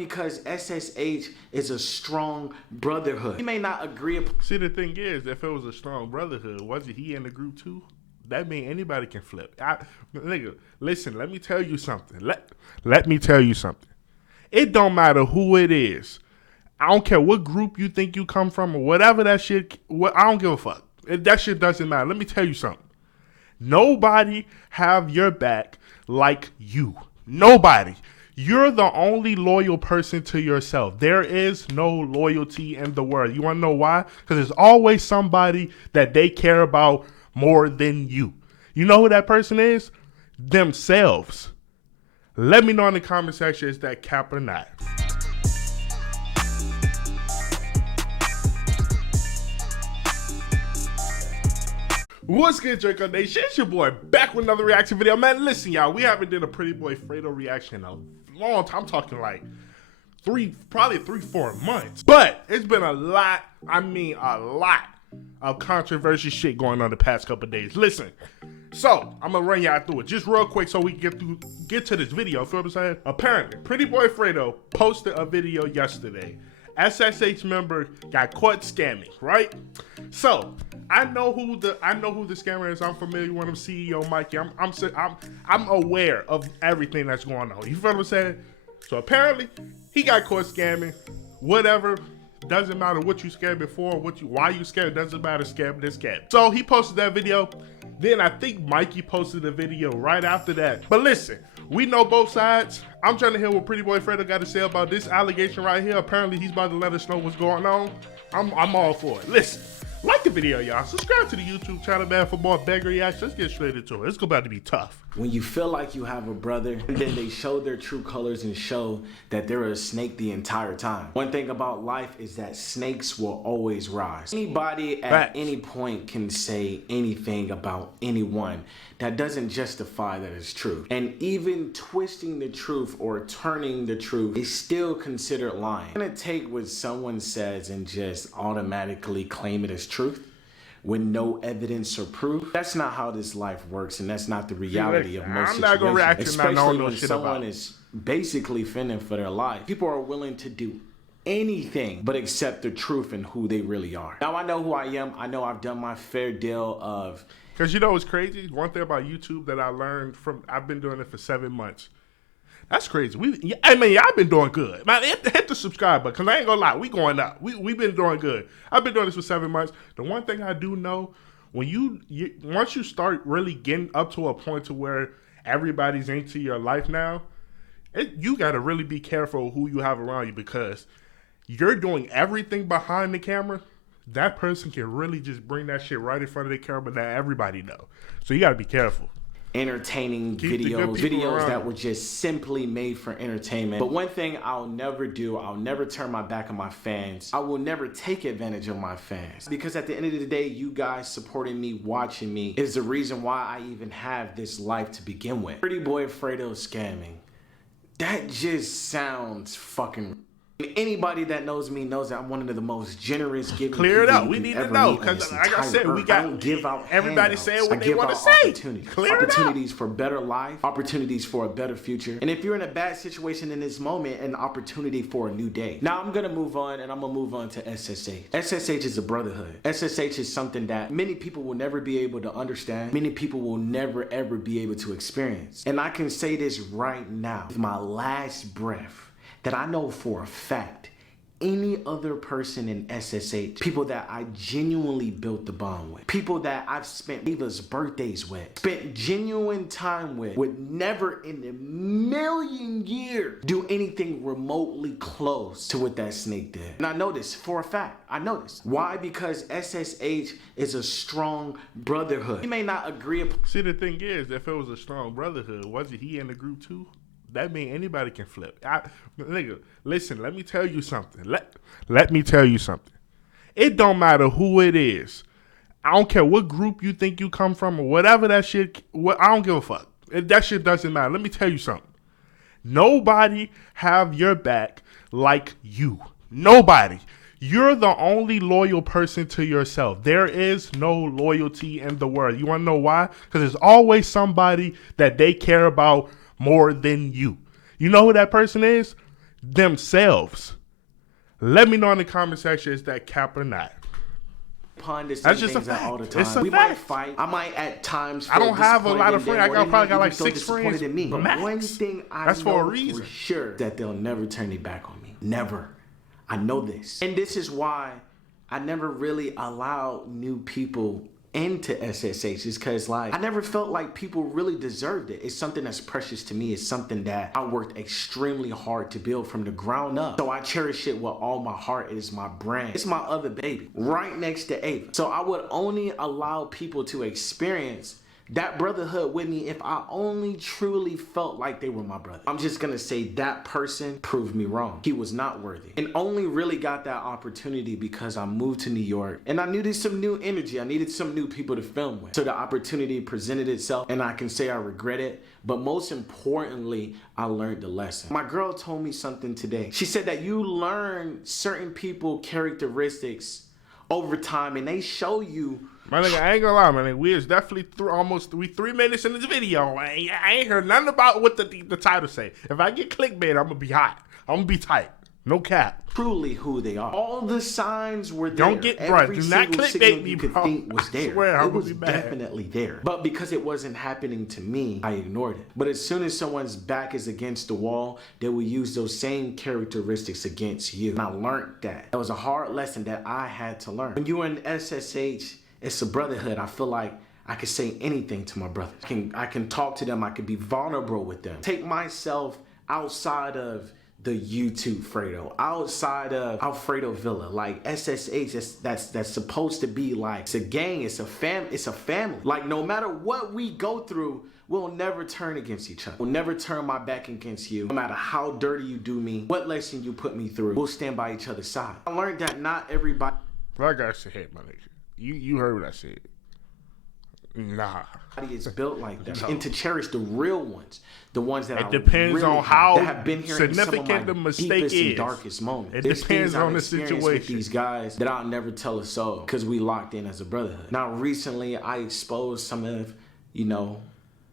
Because SSH is a strong brotherhood. You may not agree. See, the thing is, if it was a strong brotherhood, wasn't he in the group too? That means anybody can flip. Nigga, listen, let me tell you something. Let me tell you something. It don't matter who it is. I don't care what group you think you come from or whatever that shit. I don't give a fuck. That shit doesn't matter. Let me tell you something. Nobody have your back like you. Nobody. You're the only loyal person to yourself. There is no loyalty in the world. You want to know why? Because there's always somebody that they care about more than you. You know who that person is? Themselves. Let me know in the comment section, is that cap or not? What's good, Draco Nation? It's your boy back with another reaction video. Man, listen, y'all, we haven't did a Prettyboyfredo reaction in a long time. I'm talking like probably 3-4 months. But it's been a lot, I mean a lot of controversial shit going on the past couple of days. Listen, so I'm gonna run y'all through it just real quick so we can get to this video. Feel what I'm saying? Apparently, Prettyboyfredo posted a video yesterday. SSH member got caught scamming, right? So I know who the scammer is. I'm familiar with him, CEO Mikey. I'm aware of everything that's going on. You feel what I'm saying? So apparently he got caught scamming. Whatever. Doesn't matter what you scared before, why you scared, doesn't matter, scam this scam. So he posted that video. Then I think Mikey posted a video right after that. But listen, we know both sides. I'm trying to hear what Prettyboyfredo got to say about this allegation right here. Apparently he's about to let us know what's going on. I'm all for it. Listen, like the video, y'all. Subscribe to the YouTube channel, man, for more beggar reactions. Let's get straight into it. It's about to be tough. When you feel like you have a brother, and then they show their true colors and show that they're a snake the entire time. One thing about life is that snakes will always rise. Anybody at any point can say anything about anyone. That doesn't justify that it's true. And even twisting the truth or turning the truth is still considered lying. I'm gonna take what someone says and just automatically claim it as truth with no evidence or proof. That's not how this life works, and that's not the reality of most situations. I'm not gonna react to especially when someone is basically fending for their life. People are willing to do anything but accept the truth and who they really are. Now I know who I am. I know I've done my fair deal of. Because you know what's crazy? One thing about YouTube that I learned from, I've been doing it for 7 months. That's crazy. I mean, I've been doing good. Man, hit the subscribe button, because I ain't gonna lie, we going up. We've been doing good. I've been doing this for 7 months. The one thing I do know, when once you start really getting up to a point to where everybody's into your life now, you got to really be careful who you have around you, because you're doing everything behind the camera. That person can really just bring that shit right in front of the camera that everybody know. So you got to be careful. Entertaining videos that were just simply made for entertainment. But one thing I'll never do, I'll never turn my back on my fans. I will never take advantage of my fans, because at the end of the day, you guys supporting me, watching me is the reason why I even have this life to begin with. Prettyboyfredo scamming. That just sounds fucking. Anybody that knows me knows that I'm one of the most generous giving. Clear it up. We need to know, because like I said, we got give out everybody saying what they want to say. Opportunities for better life, opportunities for a better future. And if you're in a bad situation in this moment, an opportunity for a new day. Now I'm gonna move on, and I'm gonna move on to SSH. SSH is a brotherhood. SSH is something that many people will never be able to understand. Many people will never ever be able to experience. And I can say this right now, with my last breath, that I know for a fact any other person in SSH, people that I genuinely built the bond with, people that I've spent Eva's birthdays with, spent genuine time with, would never in a million years do anything remotely close to what that snake did. And I know this for a fact. I know this. Why? Because SSH is a strong brotherhood. You may not agree. See, the thing is, if it was a strong brotherhood, wasn't he in the group too? That means anybody can flip. Nigga, listen, let me tell you something. Let me tell you something. It don't matter who it is. I don't care what group you think you come from or whatever that shit. I don't give a fuck. That shit doesn't matter. Let me tell you something. Nobody have your back like you. Nobody. You're the only loyal person to yourself. There is no loyalty in the world. You want to know why? Because there's always somebody that they care about more than you. You know who that person is? themselves. Let me know in the comment section, is that cap or not? Ponder That's some just a things out all fact. the It's a time. We fact. might fight. I might at times I don't have a lot of friends. I probably got like 6 disappointed friends. in me. But Max. one thing I That's know for a reason. for sure, that they'll never turn their back on me. Never. I know this. And this is why I never really allow new people into SSH, is because like I never felt like people really deserved it. It's something that's precious to me. It's something that I worked extremely hard to build from the ground up. So I cherish it with all my heart. It is my brand. It's my other baby right next to Ava. So I would only allow people to experience that brotherhood with me if I only truly felt like they were my brother. I'm just gonna say that person proved me wrong. He was not worthy. And only really got that opportunity because I moved to New York and I needed some new energy. I needed some new people to film with. So the opportunity presented itself, and I can say I regret it, but most importantly, I learned the lesson. My girl told me something today. She said that you learn certain people characteristics over time and they show you. My nigga, I ain't gonna lie, man. Nigga, we is definitely we 3 minutes in this video. I ain't heard nothing about what the title say. If I get clickbait, I'm gonna be hot. I'm gonna be tight. No cap. Truly who they are. All the signs were there. Don't get, bro. Do not clickbait me, you could bro. think was there. I swear, I'm it gonna was be mad. definitely there. But because it wasn't happening to me, I ignored it. But as soon as someone's back is against the wall, they will use those same characteristics against you. And I learned that. That was a hard lesson that I had to learn. When you're in SSH, it's a brotherhood. I feel like I can say anything to my brothers. I can talk to them. I can be vulnerable with them. Take myself outside of the YouTube Fredo, outside of Alfredo Villa, like SSH. That's supposed to be like, it's a gang. It's a family. Like no matter what we go through, we'll never turn against each other. We'll never turn my back against you. No matter how dirty you do me, what lesson you put me through, we'll stand by each other's side. I learned that not everybody. Like I said, my nigga. You heard what I said. Nah. It's built like that. No. And to cherish the real ones, the ones that it depends really on how that have been here significant the mistake is. And darkest moments. It depends on the situation. With these guys that I'll never tell a soul because we locked in as a brotherhood. Now, recently I exposed some of,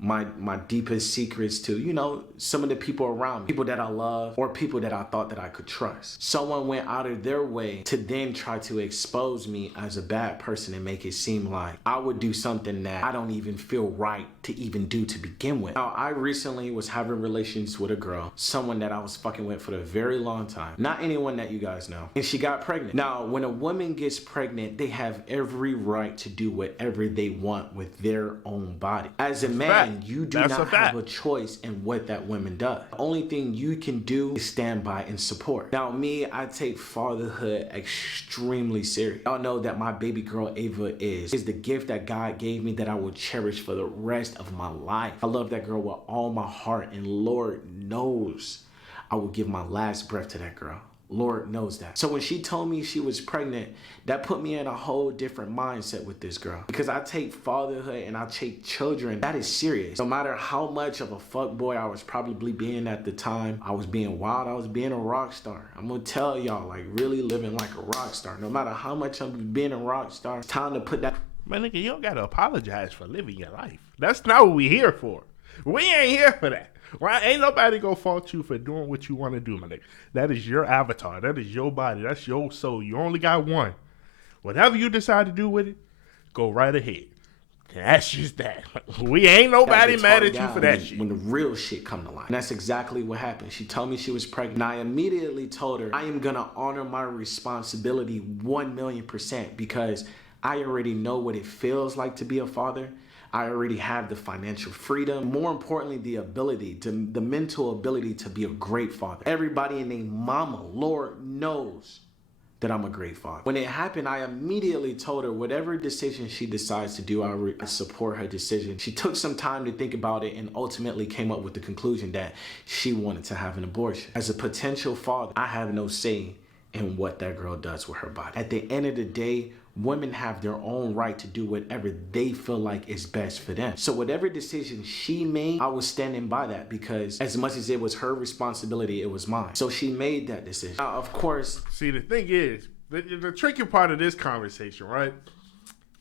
my deepest secrets to, some of the people around me, people that I love or people that I thought that I could trust. Someone went out of their way to then try to expose me as a bad person and make it seem like I would do something that I don't even feel right to even do to begin with. Now, I recently was having relations with a girl, someone that I was fucking with for a very long time. Not anyone that you guys know. And she got pregnant. Now, when a woman gets pregnant, they have every right to do whatever they want with their own body. As a man, you do not have a choice in what that woman does. The only thing you can do is stand by and support. Now me, I take fatherhood extremely serious. Y'all know that my baby girl Ava is the gift that God gave me that I will cherish for the rest of my life. I love that girl with all my heart, and Lord knows I will give my last breath to that girl. Lord knows that. So when she told me she was pregnant, that put me in a whole different mindset with this girl. Because I take fatherhood and I take children, that is serious. No matter how much of a fuckboy I was probably being at the time, I was being wild, I was being a rock star. I'm gonna tell y'all, like really living like a rock star. No matter how much I'm being a rock star, it's time to put that. Man, nigga, you don't gotta apologize for living your life. That's not what we here for. We ain't here for that. Well, ain't nobody gonna fault you for doing what you want to do, my nigga. That is your avatar. That is your body. That's your soul. You only got one. Whatever you decide to do with it, go right ahead. That's just that. We ain't nobody mad at you for that shit. When the real shit come to light. And that's exactly what happened. She told me she was pregnant. And I immediately told her I am gonna honor my responsibility 1,000,000% because I already know what it feels like to be a father. I already have the financial freedom. More importantly, the mental ability to be a great father. Everybody and their mama, Lord knows that I'm a great father. When it happened, I immediately told her whatever decision she decides to do, I support her decision. She took some time to think about it and ultimately came up with the conclusion that she wanted to have an abortion. As a potential father, I have no say in what that girl does with her body. At the end of the day, women have their own right to do whatever they feel like is best for them. So whatever decision she made, I was standing by that because as much as it was her responsibility, it was mine. So she made that decision. Now, of course. See, the thing is, the tricky part of this conversation, right?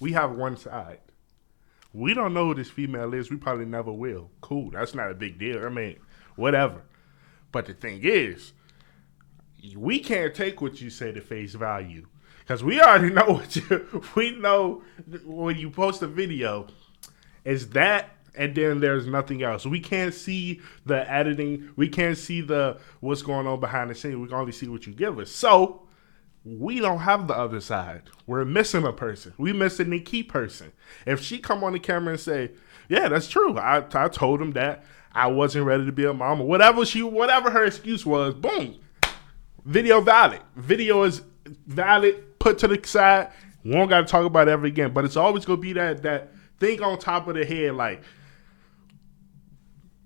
We have one side. We don't know who this female is. We probably never will. Cool. That's not a big deal. I mean, whatever. But the thing is, we can't take what you say to face value. Because we already know we know when you post a video, it's that, and then there's nothing else. We can't see the editing. We can't see what's going on behind the scenes. We can only see what you give us. So we don't have the other side. We're missing a person. We missing the key person. If she come on the camera and say, yeah, that's true. I told him that I wasn't ready to be a mom, or whatever her excuse was, boom. Video valid. Video is valid, put to the side. We don't got to talk about it ever again. But it's always going to be that thing on top of the head, like,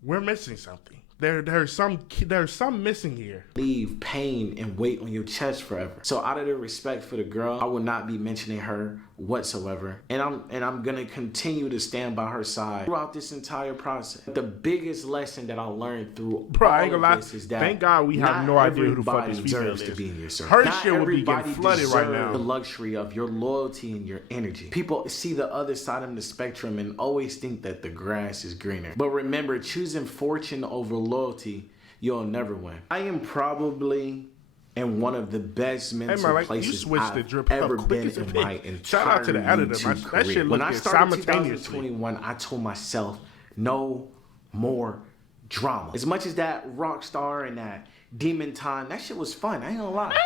we're missing something. There's some missing here. Leave pain and weight on your chest forever. So out of the respect for the girl, I will not be mentioning her whatsoever. And I'm gonna continue to stand by her side throughout this entire process. The biggest lesson that I learned through all of this is that thank God we have no idea who the fuck this female is. To be in your circle. Her not shit would be getting flooded right now. The luxury of your loyalty and your energy. People see the other side of the spectrum and always think that the grass is greener. But remember, choosing fortune over loyalty, you'll never win. I am probably in one of the best mental places I've ever been in my entire Shout out to the editor. That shit when I started simultaneously. 2021, I told myself, no more drama. As much as that rock star and that Demon Time, that shit was fun. I ain't gonna lie.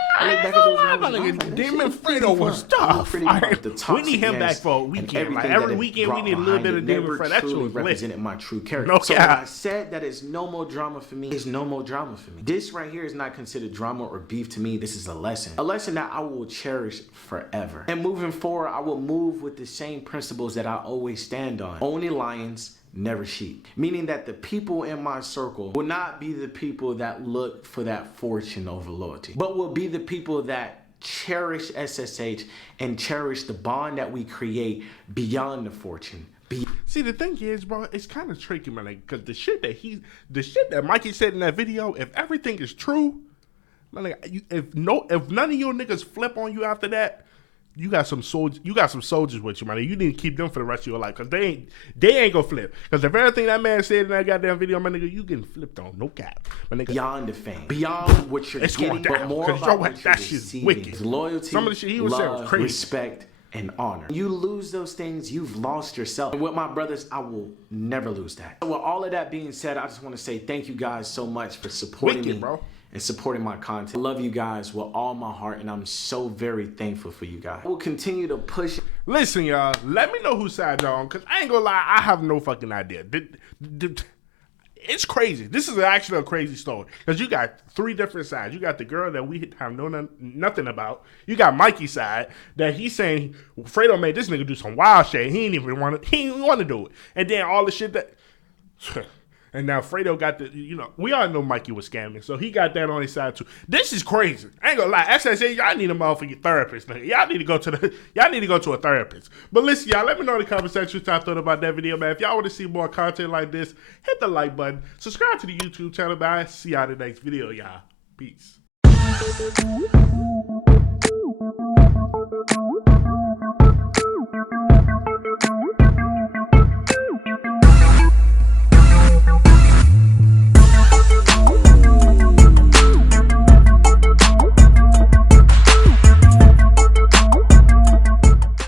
Demon Fredo was tough. We need him back for a weekend. Like every weekend, we need a little bit of Demon Fredo. That shit was represented my true character. So when I said that it's no more drama for me, it's no more drama for me. This right here is not considered drama or beef to me. This is a lesson that I will cherish forever. And moving forward, I will move with the same principles that I always stand on. Only lions, never sheep. Meaning that the people in my circle will not be the people that look for that fortune over loyalty, but will be the people that cherish SSH and cherish the bond that we create beyond the fortune. See, the thing is, bro, it's kind of tricky, man, because the shit that Mikey said in that video, if everything is true, man, if none of your niggas flip on you after that, you got some soldiers with you, man. You need to keep them for the rest of your life, because they ain't gonna flip. Because if everything that man said in that goddamn video, my nigga, you getting flipped on, no cap. My nigga, beyond the fame, beyond what you're getting, but more about what you're receiving. Loyalty, some of the shit he was saying was crazy. Respect, and honor. You lose those things, you've lost yourself. And with my brothers, I will never lose that. With all of that being said, I just want to say thank you guys so much for supporting me, bro, and supporting my content. I love you guys with all my heart, and I'm so very thankful for you guys. We'll continue to push. Listen, y'all, let me know whose side y'all on, because I ain't gonna lie, I have no fucking idea. It's crazy. This is actually a crazy story, because you got three different sides. You got the girl that we have known nothing about. You got Mikey's side that he's saying Fredo made this nigga do some wild shit. He didn't want to do it. And then all the shit that... And now Fredo got we all know Mikey was scamming, so he got that on his side too. This is crazy. I ain't gonna lie. SSA, y'all need a motherfucking therapist, nigga. Y'all need to go to a therapist. But listen, y'all, let me know in the comment section what y'all thought about that video, man. If y'all want to see more content like this, hit the like button. Subscribe to the YouTube channel, man. See y'all in the next video, y'all. Peace.